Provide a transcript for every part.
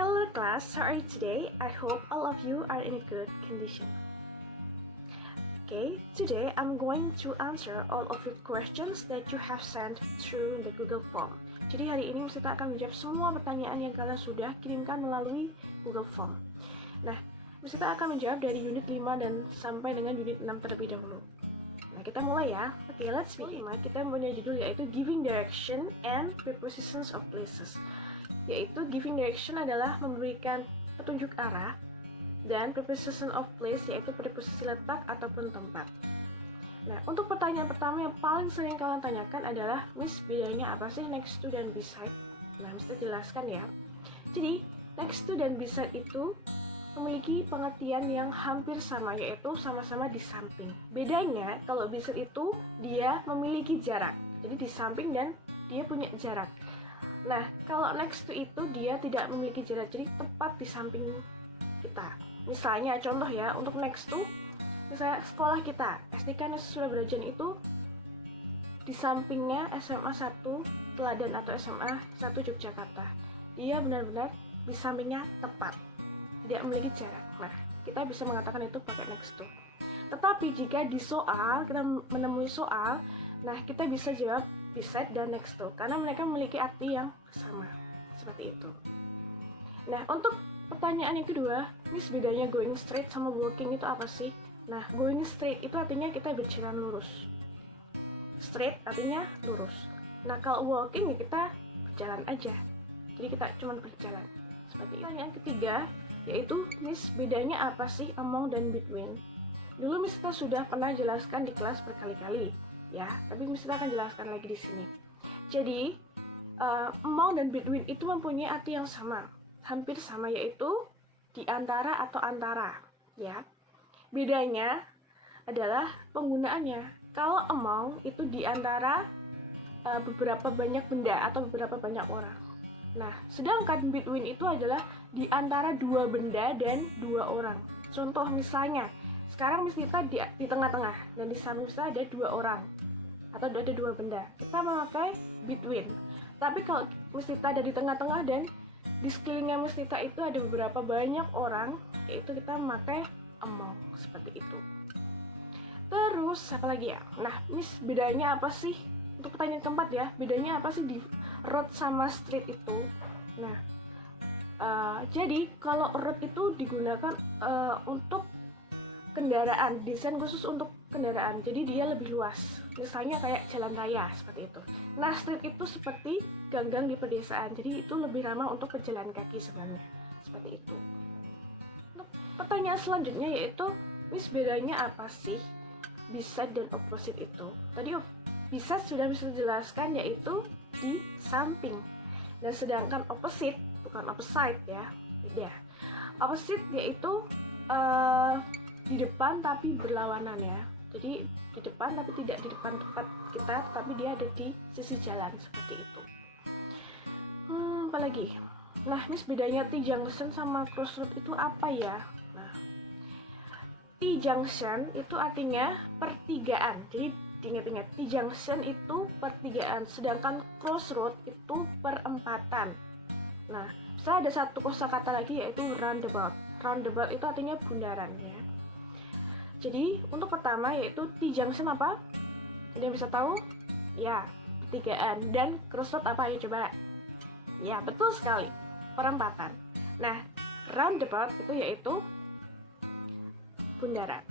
Hello class, how are you today? I hope all of you are in a good condition. Okay, today I'm going to answer all of your questions that you have sent through the Google Form. Jadi hari ini kita akan menjawab semua pertanyaan yang kalian sudah kirimkan melalui Google Form. Nah, kita akan menjawab dari unit 5 dan sampai dengan unit 6 terlebih dahulu. Nah, kita mulai ya. Oke, let's begin. Kita punya judul yaitu Giving Direction and Prepositions of Places. Yaitu giving direction adalah memberikan petunjuk arah, dan preposition of place yaitu preposisi letak ataupun tempat. Nah, untuk pertanyaan pertama yang paling sering kalian tanyakan adalah, Miss, bedanya apa sih next to dan beside? Nah, Miss jelaskan ya. Jadi, next to dan beside itu memiliki pengertian yang hampir sama, yaitu sama-sama di samping. Bedanya, kalau beside itu dia memiliki jarak. Jadi di samping dan dia punya jarak. Nah, kalau next to itu dia tidak memiliki jarak, jadi tepat di samping kita. Misalnya, contoh ya, untuk next to, misalnya sekolah kita, SDK Negeri Surabrajan itu di sampingnya SMA 1 Teladan atau SMA 1 Yogyakarta. Dia benar-benar di sampingnya tepat, tidak memiliki jarak. Nah, kita bisa mengatakan itu pakai next to. Tetapi jika di soal, kita menemui soal, nah kita bisa jawab beside dan next to, karena mereka memiliki arti yang sama, seperti itu. Nah, untuk pertanyaan yang kedua, Miss, bedanya going straight sama walking itu apa sih? Nah, going straight itu artinya kita berjalan lurus. Straight artinya lurus. Nah, kalau walking ya kita berjalan aja. Jadi kita cuma berjalan. Seperti itu. Pertanyaan ketiga, yaitu, Miss, bedanya apa sih among dan between? Dulu Miss kita sudah pernah jelaskan di kelas berkali-kali, ya, tapi Miss kita akan jelaskan lagi di sini. Jadi, among dan between itu mempunyai arti yang sama, hampir sama, yaitu di antara atau antara, ya. Bedanya adalah penggunaannya. Kalau among itu di antara beberapa banyak benda atau beberapa banyak orang. Nah, sedangkan between itu adalah di antara dua benda dan dua orang. Contoh misalnya, sekarang Miss kita di tengah-tengah dan di samping kita ada dua orang atau ada dua benda. Kita memakai between. Tapi kalau Miss kita ada di tengah-tengah dan di sekelilingnya Miss kita itu ada beberapa banyak orang, yaitu kita memakai among, seperti itu. Terus apa lagi ya? Nah, Miss, bedanya apa sih? Untuk pertanyaan keempat ya, bedanya apa sih di road sama street itu? Nah, jadi kalau road itu digunakan untuk kendaraan, desain khusus untuk kendaraan, jadi dia lebih luas, misalnya kayak jalan raya, seperti itu. Nah, street itu seperti gang-gang di pedesaan, jadi itu lebih ramah untuk pejalan kaki sebenarnya, seperti itu. Untuk pertanyaan selanjutnya yaitu, Miss, bedanya apa sih beside dan opposite itu? Tadi beside sudah bisa dijelaskan, yaitu di samping, dan sedangkan opposite, bukan opposite ya, beda. Opposite yaitu di depan tapi berlawanan ya. Jadi di depan tapi tidak di depan tempat kita, tapi dia ada di sisi jalan, seperti itu. Apalagi? Nah, Miss, bedanya T-junction sama crossroad itu apa ya? Nah, T-junction itu artinya pertigaan. Jadi diingat-ingat, T-junction itu pertigaan, sedangkan crossroad itu perempatan. Nah, saya ada satu kosakata lagi yaitu roundabout. Roundabout itu artinya bundaran ya. Jadi, untuk pertama yaitu T-junction apa? Ada yang bisa tahu? Ya, pertigaan. Dan crossroad apa? Ayo coba. Ya, betul sekali. Perempatan. Nah, roundabout itu yaitu bundaran.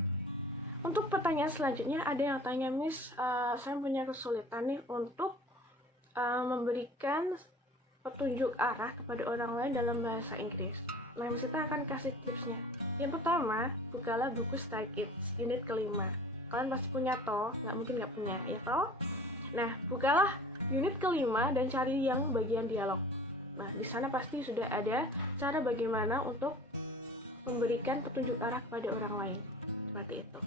Untuk pertanyaan selanjutnya, ada yang tanya, Miss, saya punya kesulitan nih untuk memberikan petunjuk arah kepada orang lain dalam bahasa Inggris. Nah, Miss kita akan kasih tipsnya. Yang pertama, bukalah buku Style Kids unit kelima. Kalian pasti punya toh, nggak mungkin nggak punya, ya toh? Nah, bukalah unit kelima dan cari yang bagian dialog. Nah, di sana pasti sudah ada cara bagaimana untuk memberikan petunjuk arah kepada orang lain, seperti itu.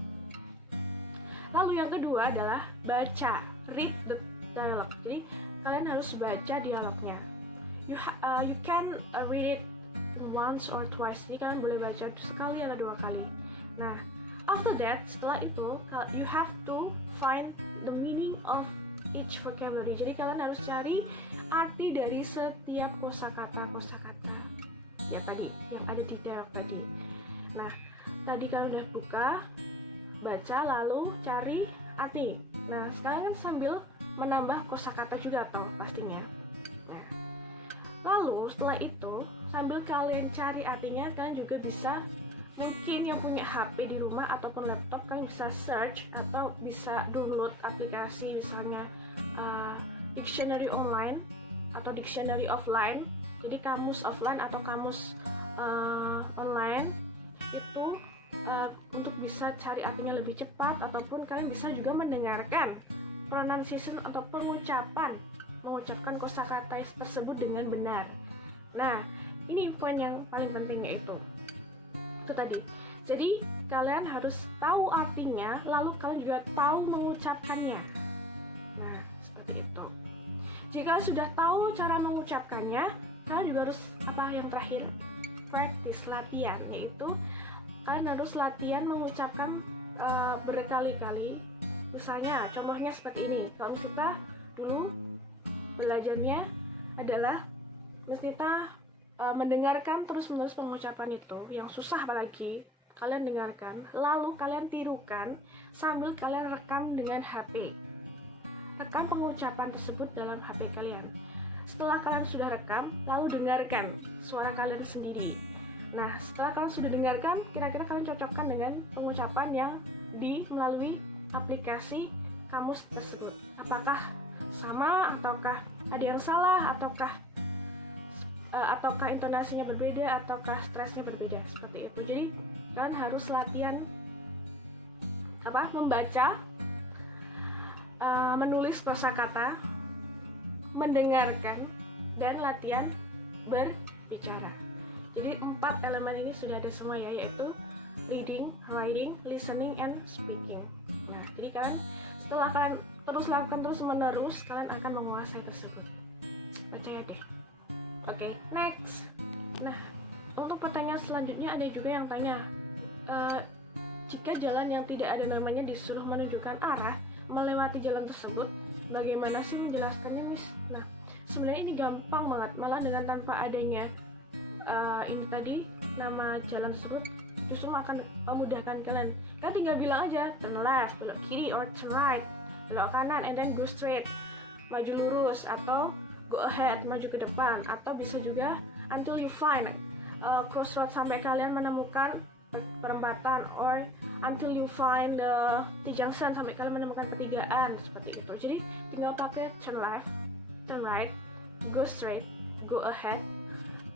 Lalu yang kedua adalah baca, read the dialogue. Jadi kalian harus baca dialognya. You can read it once or twice. Jadi kalian boleh baca sekali atau dua kali. Nah, after that, setelah itu, you have to find the meaning of each vocabulary. Jadi kalian harus cari arti dari setiap kosakata ya tadi yang ada di dialog tadi. Nah, tadi kalian udah buka, baca, lalu cari arti. Nah, sekarang kan sambil menambah kosakata juga toh pastinya. Nah, lalu setelah itu sambil kalian cari artinya, kalian juga bisa, mungkin yang punya HP di rumah ataupun laptop, kalian bisa search atau bisa download aplikasi misalnya dictionary online atau dictionary offline. Jadi kamus offline atau kamus online itu untuk bisa cari artinya lebih cepat, ataupun kalian bisa juga mendengarkan pronunciation atau mengucapkan kosakata tersebut dengan benar. Nah, ini poin yang paling pentingnya itu tadi. Jadi kalian harus tahu artinya, lalu kalian juga tahu mengucapkannya. Nah, seperti itu. Jika sudah tahu cara mengucapkannya, kalian juga harus yang terakhir, practice, latihan, yaitu kalian harus latihan mengucapkan berkali-kali. Misalnya contohnya seperti ini. Kalau kita dulu belajarnya adalah kita mendengarkan terus-menerus pengucapan itu, yang susah apalagi kalian dengarkan, lalu kalian tirukan sambil kalian rekam dengan HP. Rekam pengucapan tersebut dalam HP kalian. Setelah kalian sudah rekam, lalu dengarkan suara kalian sendiri. Nah, setelah kalian sudah dengarkan, kira-kira kalian cocokkan dengan pengucapan yang melalui aplikasi kamus tersebut. Apakah sama, ataukah ada yang salah, ataukah intonasinya berbeda, ataukah stresnya berbeda, seperti itu. Jadi kalian harus latihan membaca, menulis kosakata, mendengarkan, dan latihan berbicara. Jadi 4 elemen ini sudah ada semua ya, yaitu reading, writing, listening, and speaking. Nah, jadi kalian setelah kalian terus lakukan terus menerus, kalian akan menguasai tersebut. Percaya deh. Oke, next. Nah, untuk pertanyaan selanjutnya ada juga yang tanya, jika jalan yang tidak ada namanya disuruh menunjukkan arah melewati jalan tersebut, bagaimana sih menjelaskannya, Miss? Nah, sebenarnya ini gampang banget, malah dengan tanpa adanya ini tadi nama jalan tersebut, justru akan memudahkan kalian. Kalian tinggal bilang aja turn left, belok kiri, or turn right, belok kanan, and then go straight, maju lurus, atau go ahead, maju ke depan, atau bisa juga until you find crossroad, sampai kalian menemukan perempatan, or until you find the T-junction, sampai kalian menemukan pertigaan, seperti itu. Jadi tinggal pakai turn left, turn right, go straight, go ahead,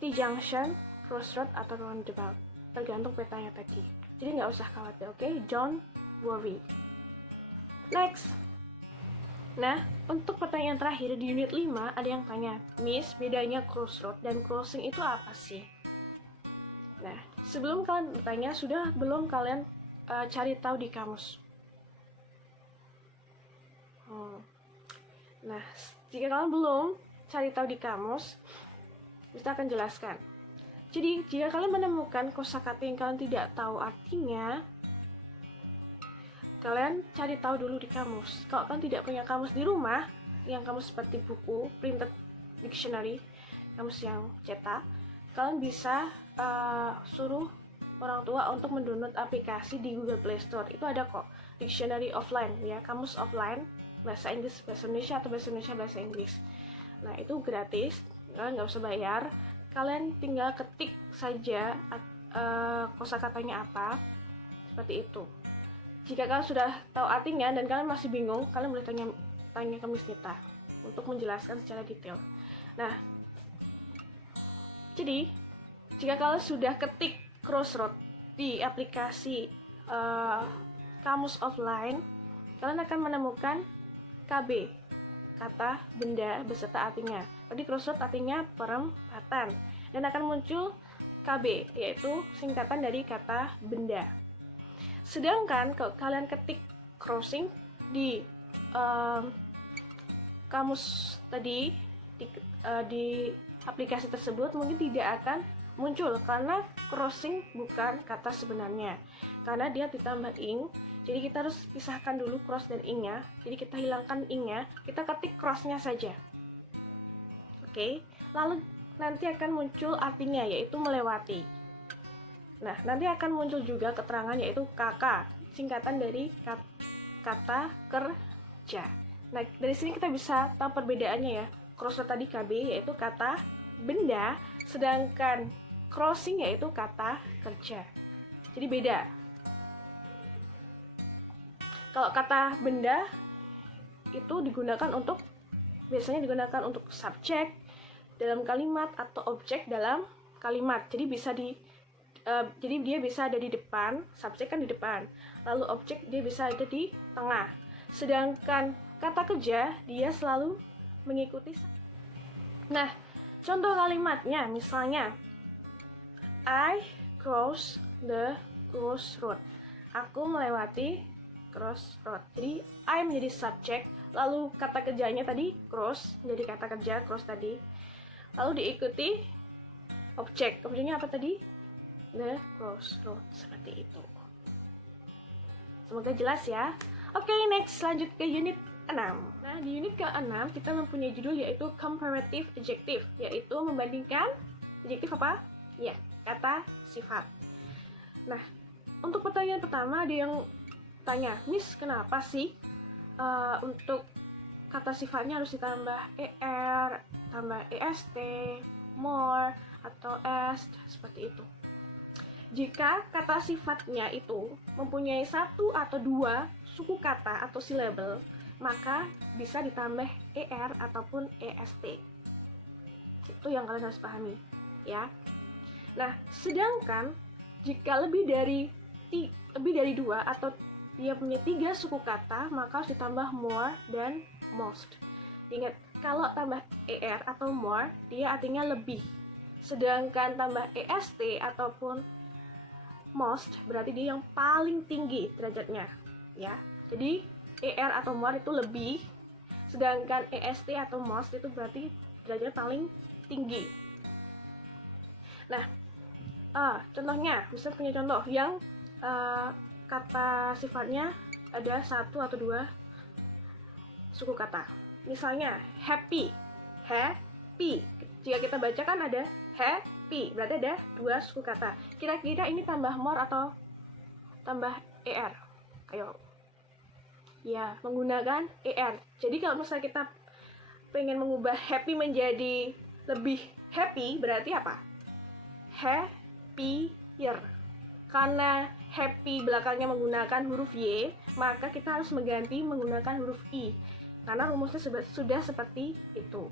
T-junction, crossroad, atau roundabout, tergantung petanya tadi. Jadi nggak usah khawatir, oke? Don't worry. Next. Nah, untuk pertanyaan terakhir di unit 5 ada yang tanya, Miss, bedanya crossroad dan crossing itu apa sih? Nah, sebelum kalian bertanya, sudah belum kalian cari tahu di kamus? Nah, jika kalian belum cari tahu di kamus, kita akan jelaskan. Jadi, jika kalian menemukan kosakata yang kalian tidak tahu artinya, kalian cari tahu dulu di kamus. Kalau kalian tidak punya kamus di rumah, yang kamus seperti buku, printed dictionary, kamus yang cetak, kalian bisa suruh orang tua untuk mendownload aplikasi di Google Play Store. Itu ada kok, dictionary offline ya, kamus offline, bahasa Inggris, bahasa Indonesia, atau bahasa Indonesia, bahasa Inggris. Nah, itu gratis, kalian nggak usah bayar. Kalian tinggal ketik saja kosakatanya apa, seperti itu. Jika kalian sudah tahu artinya dan kalian masih bingung, kalian boleh tanya ke Miss Nita untuk menjelaskan secara detail. Nah, jadi jika kalian sudah ketik crossroad di aplikasi kamus offline, kalian akan menemukan KB, kata benda beserta artinya. Tadi crossroad artinya perempatan, dan akan muncul KB, yaitu singkatan dari kata benda. Sedangkan kalau kalian ketik crossing di kamus tadi, di aplikasi tersebut, mungkin tidak akan muncul karena crossing bukan kata sebenarnya, karena dia ditambah ing. Jadi kita harus pisahkan dulu cross dan ing-nya. Jadi kita hilangkan ing-nya, kita ketik cross-nya saja. Oke. Lalu nanti akan muncul artinya, yaitu melewati. Nah, nanti akan muncul juga keterangan, yaitu KK, singkatan dari kata kerja. Nah, dari sini kita bisa tahu perbedaannya ya. Crossroad tadi KB, yaitu kata benda, sedangkan crossing yaitu kata kerja. Jadi beda. Kalau kata benda itu biasanya digunakan untuk subjek dalam kalimat atau objek dalam kalimat. Jadi dia bisa ada di depan, subjek kan di depan, lalu objek dia bisa ada di tengah. Sedangkan kata kerja dia selalu mengikuti. Nah, contoh kalimatnya misalnya I cross the crossroad. Aku melewati crossroad. Jadi I menjadi subjek, lalu kata kerjanya tadi cross, menjadi kata kerja cross tadi. Lalu diikuti objeknya apa tadi? The crossroad, seperti itu. Semoga jelas ya. Oke, next lanjut ke unit 6. Nah, di unit ke-6 kita mempunyai judul yaitu comparative adjective, yaitu membandingkan adjektif apa? Ya, kata sifat. Nah, untuk pertanyaan pertama ada yang tanya, Miss, kenapa sih untuk kata sifatnya harus ditambah er, tambah est, more, atau est, seperti itu. Jika kata sifatnya itu mempunyai satu atau dua suku kata atau silabel, maka bisa ditambah er ataupun est. Itu yang kalian harus pahami, ya. Nah, sedangkan jika lebih dari dua atau dia punya 3 suku kata, maka harus ditambah more dan most. Ingat, kalau tambah er atau more, dia artinya lebih. Sedangkan tambah est ataupun most, berarti dia yang paling tinggi derajatnya, ya. Jadi er atau more itu lebih, sedangkan est atau most itu berarti derajat paling tinggi. Nah, contohnya, misalnya punya contoh yang kata sifatnya ada 1 atau 2 suku kata. Misalnya happy. Jika kita baca kan ada happy, berarti ada 2 suku kata. Kira-kira ini tambah more atau tambah er? Ayo. Ya, menggunakan er. Jadi kalau misalnya kita pengen mengubah happy menjadi lebih happy, berarti apa? Happier. Karena happy belakangnya menggunakan huruf Y, maka kita harus mengganti menggunakan huruf I. Karena rumusnya sudah seperti itu.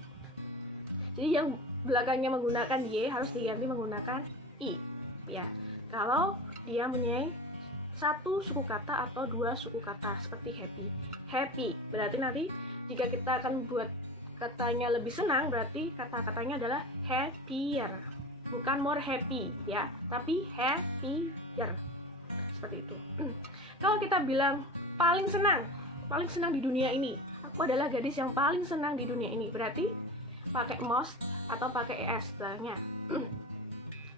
Jadi yang belakangnya menggunakan Y harus diganti menggunakan I. Ya, kalau dia mempunyai 1 suku kata atau 2 suku kata seperti happy. Happy berarti nanti jika kita akan buat katanya lebih senang, berarti kata-katanya adalah happier. Bukan more happy ya, tapi happier. Seperti itu. Kalau kita bilang paling senang di dunia ini, aku adalah gadis yang paling senang di dunia ini, berarti pakai most atau pakai es setelahnya.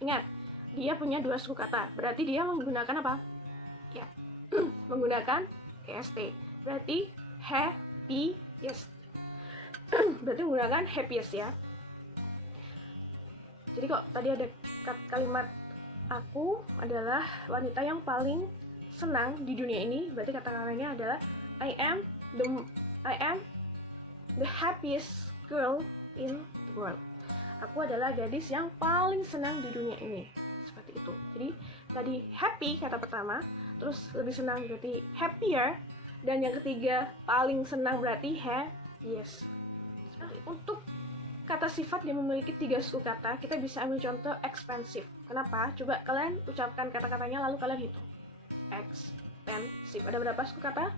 Ingat, dia punya 2 suku kata, berarti dia menggunakan apa? Ya, menggunakan est. Berarti happiest. Berarti menggunakan happiest ya. Jadi kok tadi ada kalimat aku adalah wanita yang paling senang di dunia ini, berarti kata-katanya adalah I am the happiest girl in the world. Aku adalah gadis yang paling senang di dunia ini. Seperti itu. Jadi tadi happy kata pertama, terus lebih senang berarti happier, dan yang ketiga paling senang berarti happiest. Untuk kata sifat yang memiliki 3 suku kata, kita bisa ambil contoh expensive. Kenapa? Coba kalian ucapkan kata-katanya lalu kalian hitung. Expensive. Ada berapa suku kata?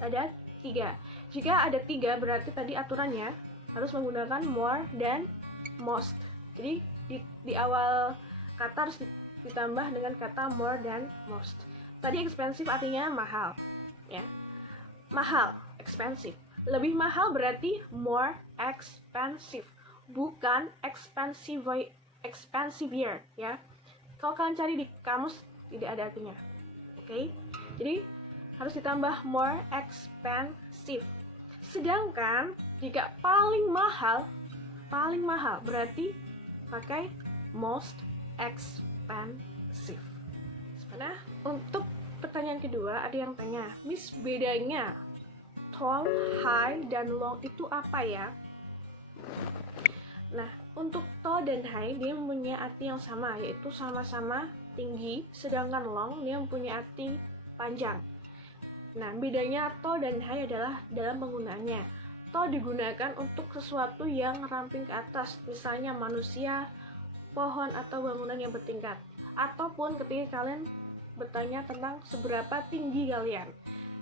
Ada 3. Jika ada 3 berarti tadi aturannya harus menggunakan more dan most. Jadi di awal kata harus ditambah dengan kata more dan most. Tadi expensive artinya mahal, ya. Mahal, expensive. Lebih mahal berarti more expensive, bukan expensive ya. Kalau kalian cari di kamus tidak ada artinya. Oke? Jadi harus ditambah more expensive. Sedangkan jika paling mahal berarti pakai most expensive. Nah, untuk pertanyaan kedua ada yang tanya, Miss, bedanya tall, high, dan long itu apa ya? Nah, untuk tall dan high dia mempunyai arti yang sama, yaitu sama-sama tinggi, sedangkan long dia mempunyai arti panjang. Nah, bedanya tall dan high adalah dalam penggunaannya. Tall digunakan untuk sesuatu yang ramping ke atas, misalnya manusia, pohon, atau bangunan yang bertingkat. Ataupun ketika kalian bertanya tentang seberapa tinggi kalian.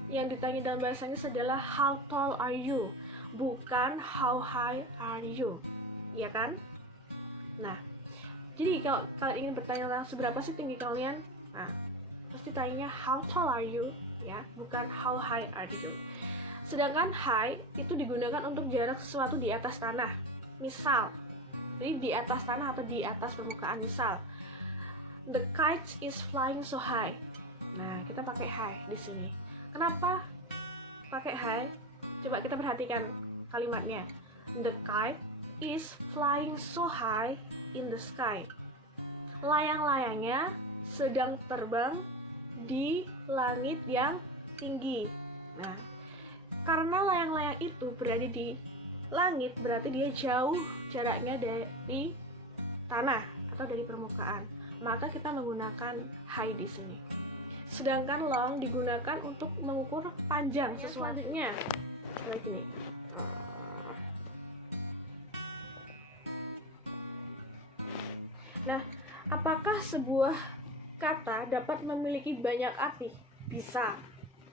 Yang ditanya dalam bahasa Inggris adalah how tall are you, bukan how high are you. Iya kan? Nah, jadi kalau kalian ingin bertanya tentang seberapa sih tinggi kalian, nah, pasti tanya how tall are you, ya, bukan how high are you. Sedangkan high itu digunakan untuk jarak sesuatu di atas tanah. Misal, jadi di atas tanah atau di atas permukaan. Misal, the kite is flying so high. Nah, kita pakai high di sini. Kenapa pakai high? Coba kita perhatikan kalimatnya. The kite is flying so high in the sky. Layang-layangnya sedang terbang di langit yang tinggi. Nah, karena layang-layang itu berada di langit, berarti dia jauh jaraknya dari tanah atau dari permukaan. Maka kita menggunakan high di sini. Sedangkan long digunakan untuk mengukur panjang sesuatu. Selanjutnya, kayak gini. Nah, apakah sebuah kata dapat memiliki banyak arti? Bisa,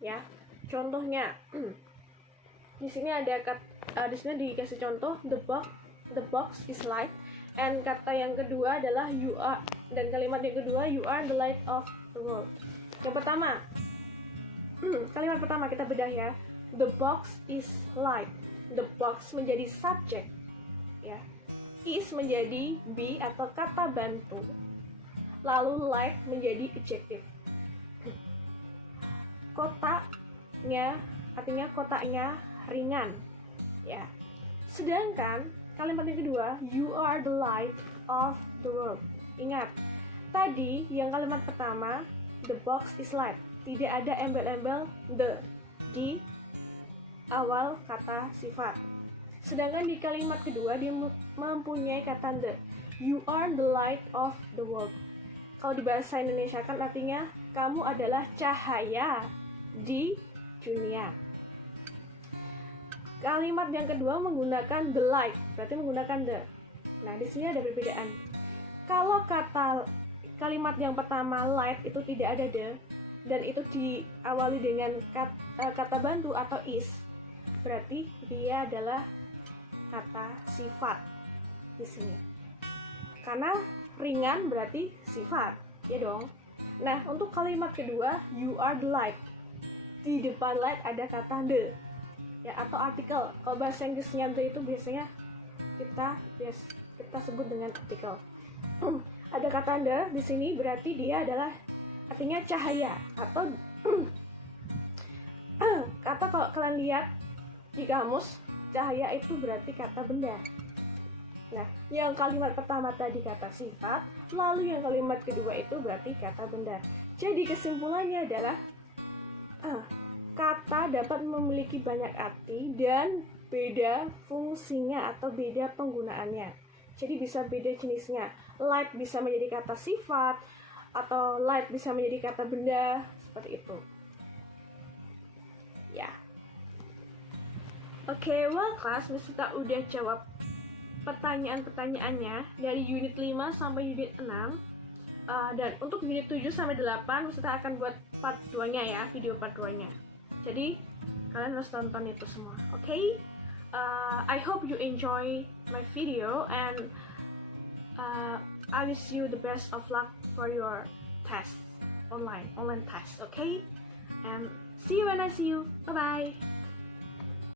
ya. Contohnya, di sini ada di sini dikasih contoh the box is light, and kata yang kedua adalah you are, dan kalimat yang kedua you are the light of the world. Yang pertama, kalimat pertama kita bedah ya. The box is light. The box menjadi subjek, ya. Is menjadi be atau kata bantu, lalu light menjadi adjektif. Kotaknya artinya kotaknya ringan, ya. Sedangkan kalimat yang kedua, you are the light of the world. Ingat, tadi yang kalimat pertama, the box is light, tidak ada embel-embel the di awal kata sifat. Sedangkan di kalimat kedua dia mempunyai kata the. You are the light of the world. Kalau di bahasa Indonesia kan artinya kamu adalah cahaya di dunia. Kalimat yang kedua menggunakan the light, berarti menggunakan the. Nah, di sini ada perbedaan. Kalau kalimat yang pertama light itu tidak ada the, dan itu diawali dengan kata bantu atau is, berarti dia adalah kata sifat di sini. Karena ringan berarti sifat, ya dong. Nah, untuk kalimat kedua, you are the light. Di depan light ada kata the, ya, atau artikel. Kalau bahasa Inggrisnya the itu biasanya kita sebut dengan artikel. Ada kata the di sini berarti dia adalah artinya cahaya, atau kata kalau kalian lihat di kamus, cahaya itu berarti kata benda. Nah, yang kalimat pertama tadi kata sifat, lalu yang kalimat kedua itu berarti kata benda. Jadi kesimpulannya adalah kata dapat memiliki banyak arti dan beda fungsinya atau beda penggunaannya. Jadi bisa beda jenisnya. Light bisa menjadi kata sifat, atau light bisa menjadi kata benda, seperti itu. Ya. Oke, well class, Miss Sita udah jawab pertanyaan-pertanyaannya dari unit 5 sampai unit 6. Dan untuk unit 7 sampai 8 Miss Sita akan buat part 2-nya ya, video part 2-nya. Jadi kalian harus tonton itu semua. Oke? I hope you enjoy my video, and I wish you the best of luck for your test, online test. Okay? And see you when I see you. Bye bye.